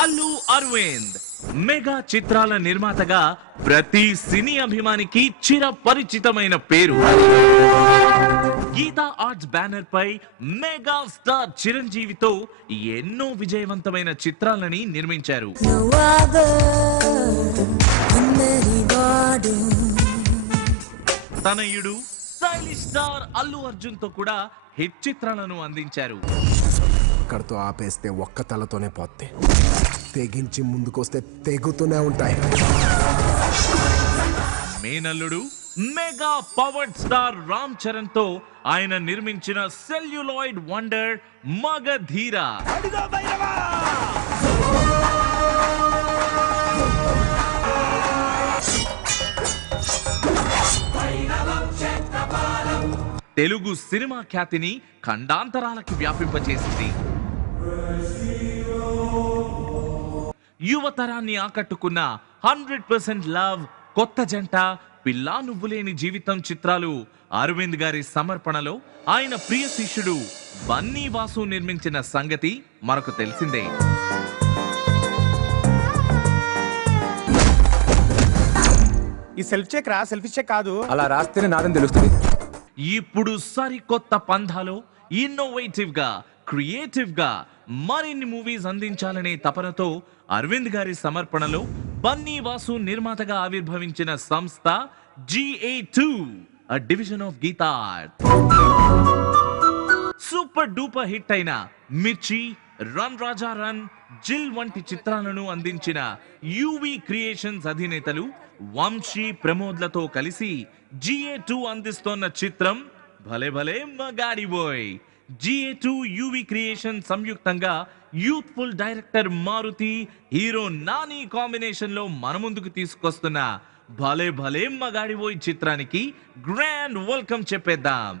Allu Arvind mega చిత్రాల నిర్మాతగా ప్రతి సినీ అభిమానికి చిరపరిచితమైన పేరు. గీతా ఆర్ట్స్ బ్యానర్ పై మెగా స్టార్ చిరంజీవితో ఎన్నో విజయవంతమైన చిత్రాలని నిర్మించారు. తనయుడు స్టైలిష్ స్టార్ అల్లు అర్జున్ తో కూడా హిట్ చిత్రాలను అందించారు. ఇక్కడతో ఆపేస్తే ఒక్క తలతోనే పోతే తెగించి ముందుకొస్తే తెగుతూనే ఉంటాయి. మేనల్లుడు mega power star Ram Charan తో ఆయన నిర్మించిన celluloid wonder Magadheera. Telugu cinema ఖ్యాతిని ఖండాంతరాలకి వ్యాపింపచేసింది. యువతరాన్ని ఆకట్టుకున్న 100% లవ్, కొత్త జంట, పిల్లా నువ్వులేని జీవితం చిత్రాలు అరవింద్ గారి సమర్పణలో ఆయన ప్రియ శిష్యుడు బన్నీ వాసు నిర్మించిన సంగతి మనకు తెలిసిందే. ఈ సెల్ఫ్ చెక్ రా, సెల్ఫీ చెక్ కాదు. అలా రాస్తేనే నాదని తెలుస్తుంది. ఇప్పుడు సరికొత్త పంథాలో ఇన్నోవేటివ్ గా, క్రియేటివ్ గా మరిన్ని మూవీస్ అందించాలనే తపనతో అరవింద్ గారి సమర్పణలో బన్నీ వాసు నిర్మాతగా ఆవిర్భవించిన సంస్థ GA2, a division of Geetha Art. Super duper hit అయిన మిర్చి, రన్ రాజా రన్, జిల్ వంటి చిత్రాలను అందించిన యువి క్రియేషన్స్ అధినేతలు వంశీ, ప్రమోద్లతో కలిసి GA2 అందిస్తోన్న చిత్రం Bhale Bhale Magadivoy. GA2 UV creation సంయుక్తంగా youthful director Maruthi, hero Nani combination లో మన ముందుకు తీసుకొస్తున్న భలే భలే మగాడిబోయ్ చిత్రానికి గ్రాండ్ వెల్కమ్ చెప్పేద్దాం.